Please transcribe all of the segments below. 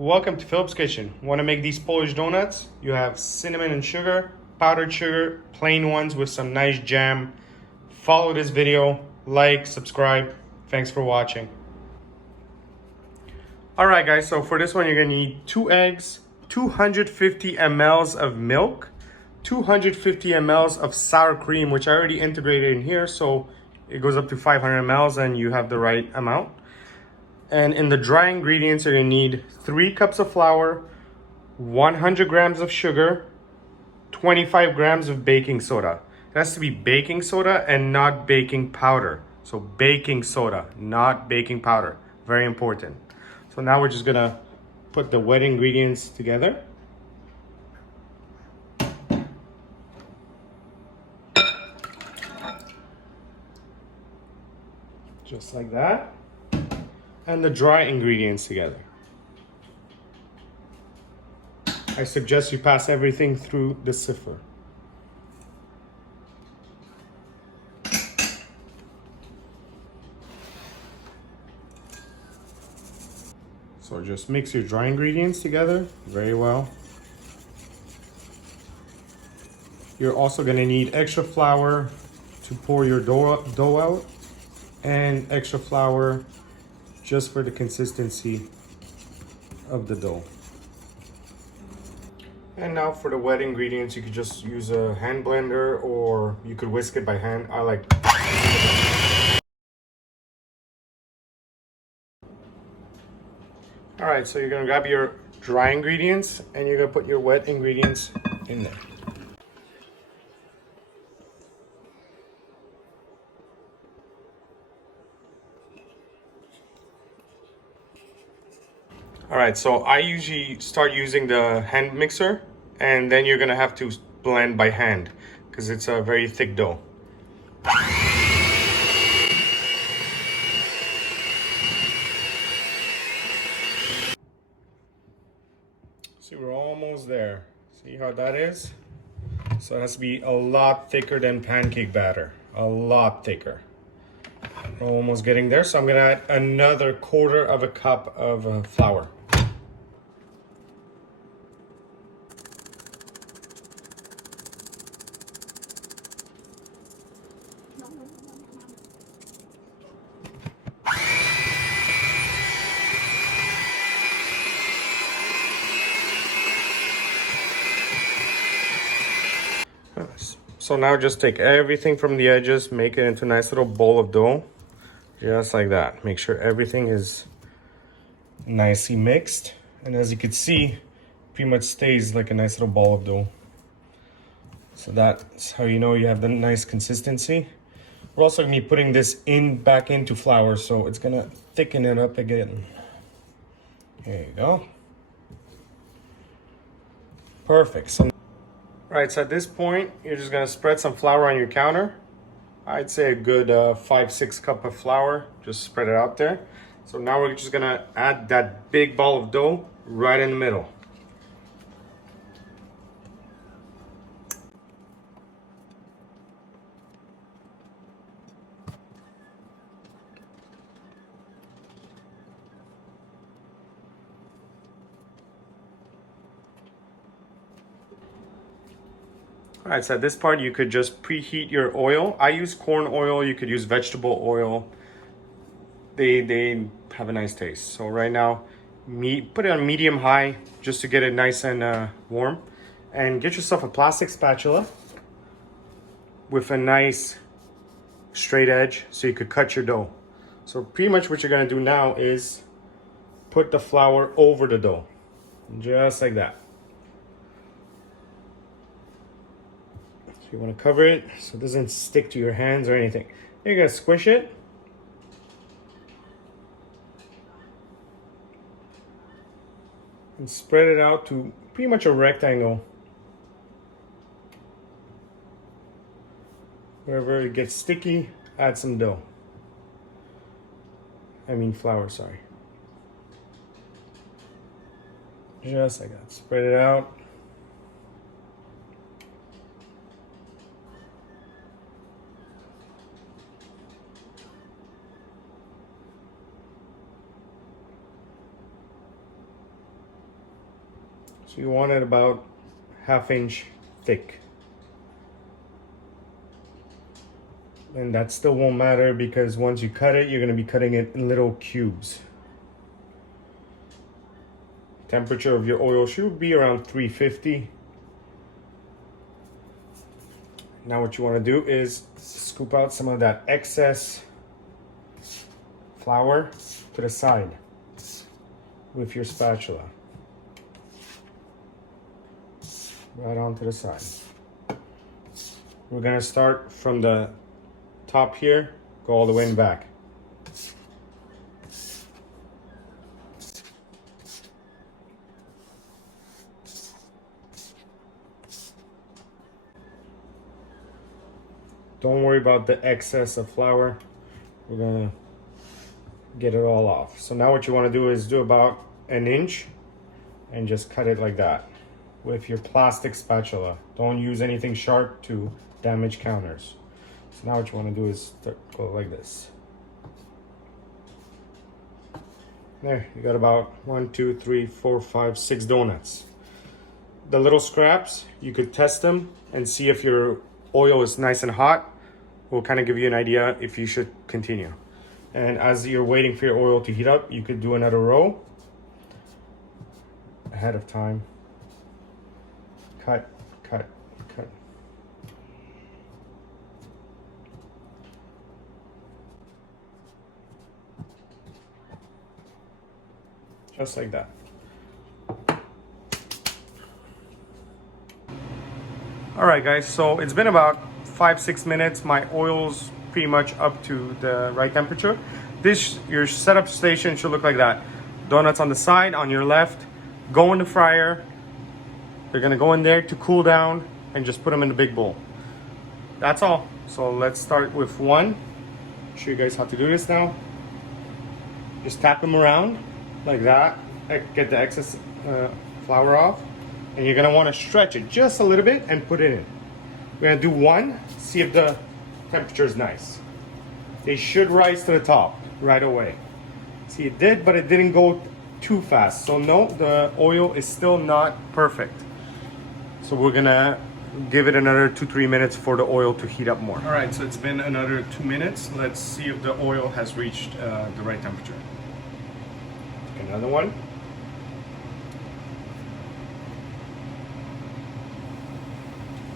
Welcome to Philip's Kitchen. Want to make these Polish donuts? You have cinnamon and sugar, powdered sugar, plain ones with some nice jam. Follow this video, like, subscribe. Thanks for watching. Alright guys, so for this one you're going to need 2 eggs, 250 mLs of milk, 250 mLs of sour cream, which I already integrated in here, so it goes up to 500 mLs and you have the right amount. And in the dry ingredients, you're gonna need 3 cups of flour, 100 grams of sugar, 25 grams of baking soda. It has to be baking soda and not baking powder. So baking soda, not baking powder. Very important. So now we're just gonna put the wet ingredients together. Just like that. And the dry ingredients together. I suggest you pass everything through the sifter. So just mix your dry ingredients together very well. You're also going to need extra flour to pour your dough out, and extra flour just for the consistency of the dough. And now for the wet ingredients, you could just use a hand blender or you could whisk it by hand. I like. All right, so you're gonna grab your dry ingredients and you're gonna put your wet ingredients in there. All right, so I usually start using the hand mixer, and then you're gonna have to blend by hand because it's a very thick dough. See, we're almost there. See how that is? So it has to be a lot thicker than pancake batter, a lot thicker. We're almost getting there, so I'm gonna add another 1/4 cup of flour. So now just take everything from the edges, make it into a nice little bowl of dough, just like that. Make sure everything is nicely mixed, and as you can see, pretty much stays like a nice little ball of dough. So that's how you know you have the nice consistency. We're also gonna be putting this back into flour, so it's gonna thicken it up again. There you go. Perfect. So right, so at this point, you're just gonna spread some flour on your counter. I'd say a good 5-6 cup of flour, just spread it out there. So now we're just gonna add that big ball of dough right in the middle. All right, so at this part, you could just preheat your oil. I use corn oil, you could use vegetable oil. They have a nice taste. So right now, put it on medium high just to get it nice and warm. And get yourself a plastic spatula with a nice straight edge so you could cut your dough. So pretty much what you're gonna do now is put the flour over the dough, just like that. You want to cover it so it doesn't stick to your hands or anything. You're going to squish it. And spread it out to pretty much a rectangle. Wherever it gets sticky, add some dough. I mean flour, sorry. Just like that. Spread it out. So you want it about 1/2 inch thick. And that still won't matter because once you cut it, you're going to be cutting it in little cubes. Temperature of your oil should be around 350. Now what you want to do is scoop out some of that excess flour to the side with your spatula. Right onto the side. We're going to start from the top here, go all the way in back. Don't worry about the excess of flour. We're gonna get it all off. So now what you want to do is do about 1 inch and just cut it like that with your plastic spatula. Don't use anything sharp to damage counters. So now what you want to do is go like this. There, you got about 1, 2, 3, 4, 5, 6 donuts. The little scraps, you could test them and see if your oil is nice and hot. Will kind of give you an idea if you should continue. And as you're waiting for your oil to heat up, you could do another row ahead of time. Cut, cut, cut. Just like that. All right, guys, so it's been about 5-6 minutes. My oil's pretty much up to the right temperature. Your setup station should look like that. Donuts on the side, on your left. Go in the fryer. They're gonna go in there to cool down and just put them in the big bowl. That's all. So let's start with one. Show you guys how to do this now. Just tap them around like that. Get the excess flour off. And you're gonna wanna stretch it just a little bit and put it in. We're gonna do one, see if the temperature is nice. They should rise to the top right away. See, it did, but it didn't go too fast. So no, the oil is still not perfect. So we're gonna give it another 2-3 minutes for the oil to heat up more. All right, so it's been another 2 minutes. Let's see if the oil has reached the right temperature. Take another one.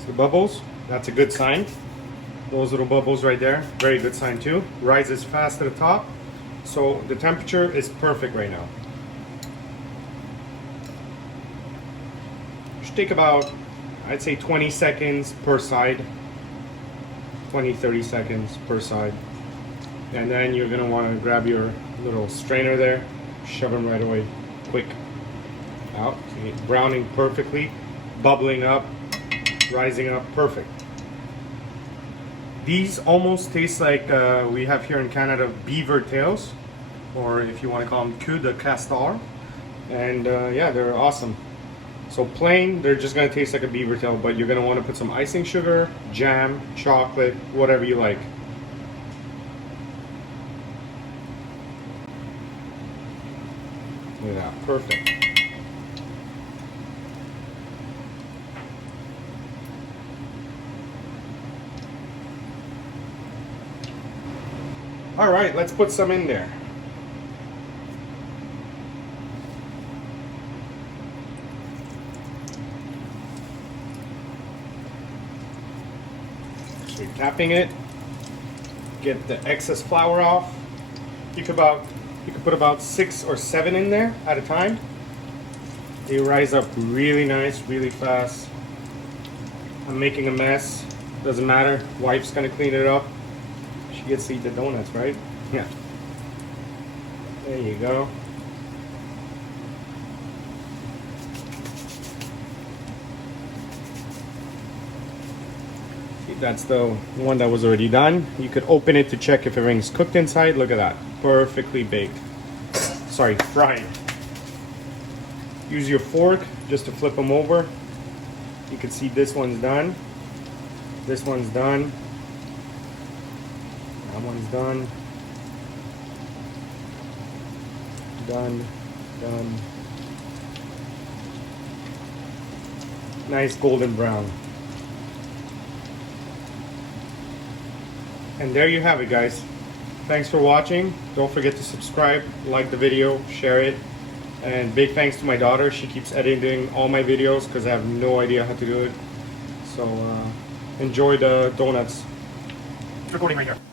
See the bubbles? That's a good sign. Those little bubbles right there, very good sign too. Rises fast to the top. So the temperature is perfect right now. Should take about, I'd say 20 seconds per side. 20-30 seconds per side. And then you're gonna wanna grab your little strainer there, shove them right away, quick. Out, see, browning perfectly, bubbling up, rising up, perfect. These almost taste like we have here in Canada beaver tails, or if you want to call them queue de castor. And yeah, they're awesome. So plain, they're just going to taste like a beaver tail, but you're going to want to put some icing sugar, jam, chocolate, whatever you like. Look at that, perfect. All right, let's put some in there. So you're tapping it, get the excess flour off. You could put about 6 or 7 in there at a time. They rise up really nice, really fast. I'm making a mess, doesn't matter. Wife's gonna clean it up. She gets to eat the donuts, right? Yeah. There you go. See, that's the one that was already done. You could open it to check if everything's cooked inside. Look at that. Perfectly baked. Sorry, fried. Use your fork just to flip them over. You can see this one's done. This one's done. That one's done. Done. Done. Nice golden brown. And there you have it, guys. Thanks for watching. Don't forget to subscribe, like the video, share it. And big thanks to my daughter. She keeps editing all my videos because I have no idea how to do it. So enjoy the donuts. It's recording right here.